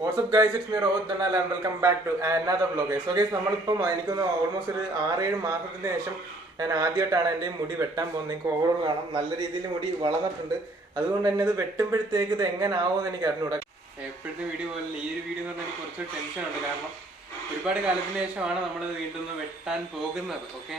What's up guys, it's me Rohith and welcome back to another vlog. So guys, almost 6-7 മാസത്തിന് ശേഷം ഞാൻ ആദ്യമായിട്ടാണ് എൻ്റെ മുടി വെട്ടാൻ പോകുന്നത്. നിങ്ങൾക്ക് ഓവറോൾ കാണാം, നല്ല രീതിയിൽ മുടി വളർന്നിട്ടുണ്ട്. അതുകൊണ്ട് തന്നെ ഇത് വെട്ടുമ്പോഴത്തേക്ക് ഇത് എങ്ങനെ ആവുമെന്ന് എനിക്ക് അറിഞ്ഞൂടാ. എപ്പോഴത്തെ വീഡിയോ പോലെ ഈ ഒരു വീഡിയോ എന്ന് പറഞ്ഞാൽ എനിക്ക് കുറച്ച് ടെൻഷൻ ഉണ്ട്. കാരണം ഒരുപാട് കാലത്തിന് ശേഷമാണ് നമ്മളിത് വീണ്ടും വെട്ടാൻ പോകുന്നത്. ഓക്കെ,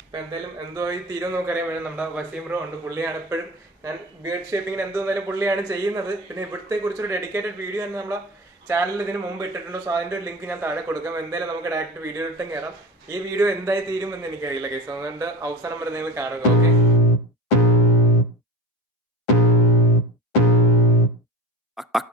ഇപ്പൊ എന്തായാലും എന്തോ ഈ തീരും നമുക്കറിയാൻ വേണ്ടി നമ്മുടെ വസീം ബ്രോ ഉണ്ട്. പുള്ളിയാണ് എപ്പോഴും ഞാൻ ബിയർഡ് ഷേപ്പിങ്ങിന് എന്തായാലും പുള്ളിയാണ് ചെയ്യുന്നത്. പിന്നെ ഇവിടുത്തെ കുറിച്ചൊരു ഡെഡിക്കേറ്റഡ് വീഡിയോ തന്നെ നമ്മുടെ ചാനലിൽ ഇതിന് മുമ്പ് ഇട്ടിട്ടുണ്ട്. സോ അതിന്റെ ഒരു ലിങ്ക് ഞാൻ താഴെ കൊടുക്കാം. എന്തായാലും നമുക്ക് ഡയറക്റ്റ് വീഡിയോ ഇട്ടും കയറാം. ഈ വീഡിയോ എന്തായി തീരുമെന്ന് എനിക്കറിയില്ല കേസ്, അതുകൊണ്ട് അവസാനം വരെ നിങ്ങൾ കാണുക. Okay,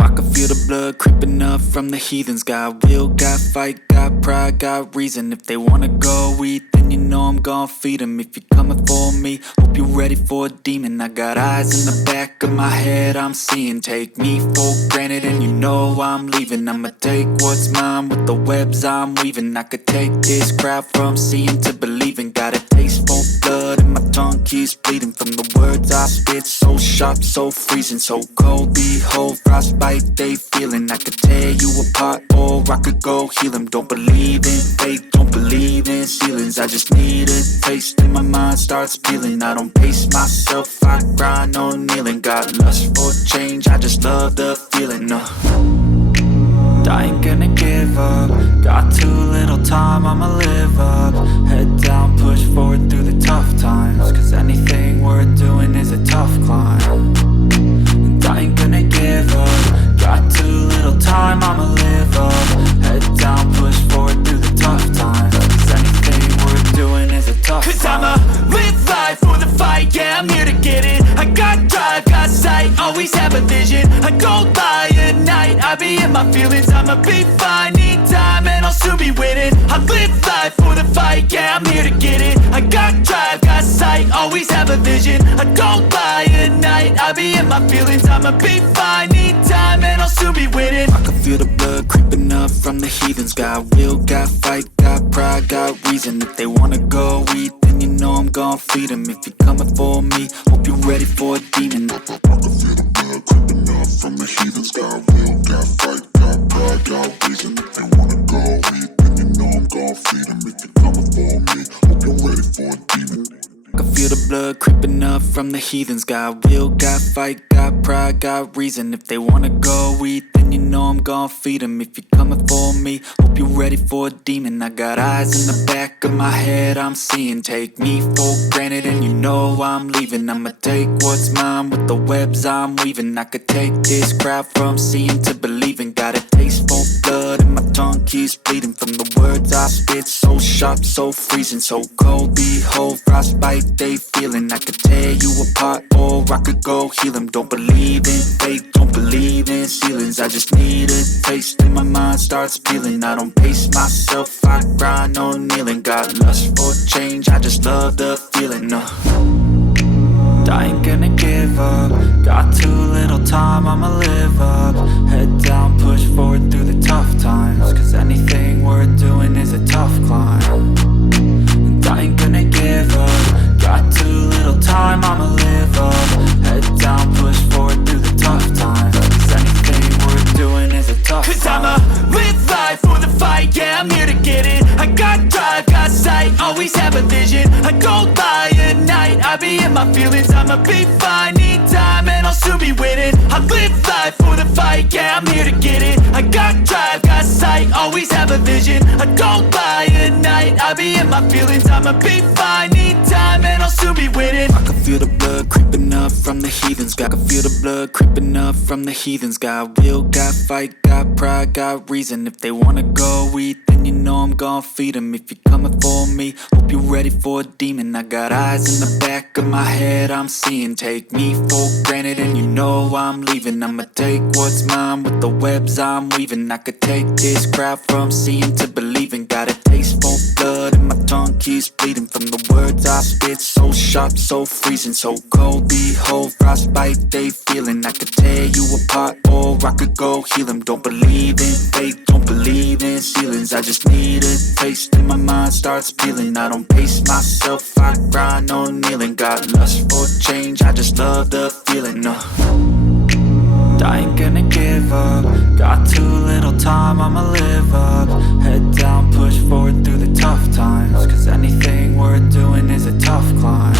I can feel the blood creeping up from the heathens. Got will, got fight, got pride, got reason. If they wanna go eat, then you know I'm gon' feed them. If you're coming for me, hope you're ready for a demon. I got eyes in the back of my head, I'm seeing. Take me for granted and you know I'm leaving. I'ma take what's mine with the webs I'm weaving. I could take this crowd from seeing to believing. Got a taste for blood and my tongue keeps bleeding. From the words I spit, so sharp, so freezing. So cold, behold, frostbite they feeling. I could tear you apart or I could go heal them. Don't believe in fate, don't believe in ceilings. I just need a taste and my mind starts peeling. I don't pace myself, I grind on kneeling. Got lust for change, I just love the feeling. I ain't gonna give up. Got too little time, I'ma live up. Head down, push forward through the tough times. Cause anything worth doing is a tough climb. And I ain't gonna give up. Got too little time, I'ma live up. Head down, push forward through the tough times. Cause anything worth doing is a tough climb. Cause I'ma live life for the fight, yeah, I'm here to get it. I got drive, got sight, always have a vision. I don't lie at night, I be in my feelings. I'ma be fine, need time and I'll soon be winning. I live life for the fight, yeah, I'm here to get it. I got drive, got sight, always have a vision. I don't lie at night, I be in my feelings. I'ma be fine, need time and I'll soon be winning. I can feel the blood creeping up from the heathens. Got will, got fight, got pride, got reason. If they wanna go eat, then you know I'm gon' feed them. If you're coming for me, hope you're ready for a demon. I can feel the blood creeping up from the heathens. Got will, got fight, got pride, got reason. If they wanna go eat, then you know I'm gon' feed them. If you're coming for me, hope you're ready for a demon. I can feel the blood creeping up from the heathens. Got will, got fight, got pride, got reason. If they wanna go eat, then you know I'm gon' feed them. If you're coming for me, hope you're ready for a demon. I got eyes in the back of my head, I'm seeing. Take me for granted and you know I'm leaving. I'ma take what's mine with the webs I'm weaving. I could take this crowd from seeing to believing. Got a taste for blood and my tongue keeps bleeding. From the words I spit, so sharp, so freezing. So cold, behold, frostbite they feeling. I could tear you apart or I could go heal them. Don't believe in fate, don't believe in ceilings. I just need a taste and my mind starts peeling. I don't pace myself, I grind on kneeling. Got lust for change, I just love the feeling. I ain't gonna give up. Got too little time, I'ma live up. Head down, push forward through the tough times. Cause anything worth doing is a tough climb. And I ain't gonna give up. Got too little time, I'ma live up. Head down, push forward through the tough times. Cause anything worth doing is a tough climb. Cause I'ma live life for the fight, yeah, I'm here to get it. I got drive, got sight, always have a vision. I don't lie at night, I be in my feelings. I'ma be fine, need time and I'll soon be winning. I live life for the fight, yeah, I'm here to get it. I got drive, got sight, always have a vision. I don't lie at night, I be in my feelings. I'ma be fine, need time and I'll soon be winning. I can feel the blood creeping up from the heathens. I can feel the blood creeping up from the heathens. Got will, got fight, got pride, got reason. If they wanna go eat, then you know I'm gon' feed them. If you're coming for me, hope you're ready for a demon. I got eyes in the back of my head, I'm seeing. Take me for granted and you know I'm leaving. I'ma take what's mine with the webs I'm weaving. I could take this crowd from seeing to believing. Got a taste for blood and my tongue keeps bleeding. From the words I I spit so sharp, so freezing, so cold. Behold, frostbite they feeling. I could tear you apart or I could go heal them. Don't believe in fate, don't believe in ceilings. I just need a taste and my mind starts peeling. I don't pace myself, I grind on kneeling. Got lust for change, I just love the feeling. I ain't gonna give up. Got too little time, I'ma live up. Head down, push forward through the tough times. Cause anything worth doing is a tough climb.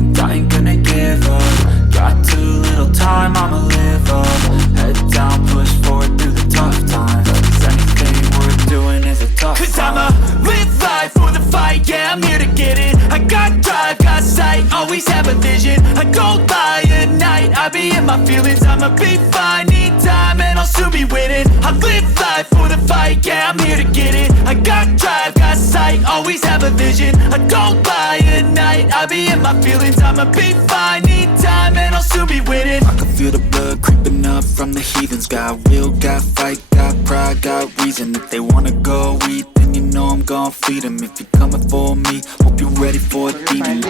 And I ain't gonna give up. Got too little time, I'ma live up. Head down, push forward through the tough times. Cause anything worth doing is a tough climb. Cause I'ma live life for the fight, yeah, I'm here to get it. I got drive, got sight, always have a vision. I go by at night, I be in my feelings. I'ma be fine, need time and I'll soon be winning. I live life for the fight, yeah, I'm here to get it. I got drive, got sight, always have a vision. I go by at night, I be in my feelings. I'ma be fine, need time and I'll soon be winning. I can feel the blood creeping up from the heathens. Got will, got fight, got pride, got reason. If they wanna go eat, then you know I'm gon' feed them. If you're coming for me, hope you're ready for a demon.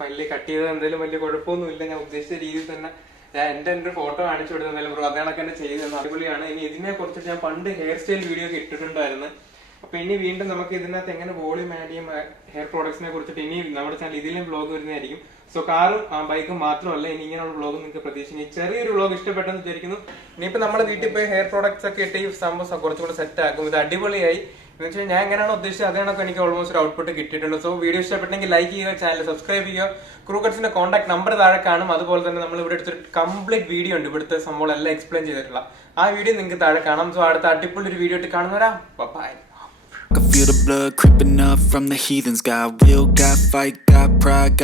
Finally cut ചെയ്തത് എന്തായാലും വലിയ കുഴപ്പമൊന്നുമില്ല. ഞാൻ ഉദ്ദേശിച്ച രീതിയിൽ തന്നെ ഞാൻ എൻ്റെ ഫോട്ടോ കാണിച്ചു കൊടുത്താലും ബ്രോ അതാണ് തന്നെ ചെയ്തത്. അടിപൊളിയാണ്. ഇനി ഇതിനെ കുറിച്ചിട്ട് ഞാൻ പണ്ട് ഹെയർ സ്റ്റൈൽ വീഡിയോ ഒക്കെ ഇട്ടിട്ടുണ്ടായിരുന്നു. അപ്പൊ ഇനി വീണ്ടും നമുക്ക് ഇതിനകത്ത് എങ്ങനെ വോളിയം ആഡ് ചെയ്യും ഹെയർ പ്രോഡക്ട്സിനെ കുറിച്ചിട്ട് ഇനി നമ്മുടെ ചാനൽ ഇതിലും വ്ലോഗ് വരുന്നതായിരിക്കും. സോ കാറും ബൈക്കും മാത്രമല്ല, ഇനി ഇങ്ങനെയുള്ള വ്ലോഗ് നിങ്ങൾക്ക് പ്രതീക്ഷിക്കും. ചെറിയൊരു വ്ലോഗ് ഇഷ്ടപ്പെട്ടെന്ന് വിചാരിക്കുന്നു. ഇനിയിപ്പോൾ നമ്മുടെ വീട്ടിൽ പോയി ഹെയർ പ്രോഡക്ട്സ് ഒക്കെ ഇട്ട് ഈ സംഭവം കുറച്ചുകൂടെ സെറ്റ് ആക്കും. ഇത് അടിപൊളിയായി എന്ന് വെച്ചാൽ ഞാൻ എങ്ങനെയാണോ ഉദ്ദേശിച്ചത് അതേണൊക്കെ എനിക്ക് ഓൾമോസ്റ്റ് ഒരു ഔട്ട്പുട്ട് കിട്ടിയിട്ടുണ്ട്. സോ വീഡിയോ ഇഷ്ടപ്പെട്ടെങ്കിൽ ലൈക്ക് ചെയ്യുക, ചാനൽ സബ്സ്ക്രൈബ് ചെയ്യുക. ക്രൂക്കട്സിന്റെ കോൺടാക്ട് നമ്പർ താഴെ കാണും. അതുപോലെ തന്നെ നമ്മൾ ഇവിടെ എടുത്തൊരു കംപ്ലീറ്റ് വീഡിയോ ഉണ്ട്, ഇവിടുത്തെ സംഭവം എല്ലാം എക്സ്പ്ലെയിൻ ചെയ്തിട്ടുള്ള ആ വീഡിയോ നിങ്ങൾക്ക് താഴെ കാണാം. സോ അടുത്ത അടിപൊളി ഒരു വീഡിയോ ആയിട്ട് കാണുന്നവരാ, by. I can feel the blood creeping up from the heathens. Got will, got fight, got pride,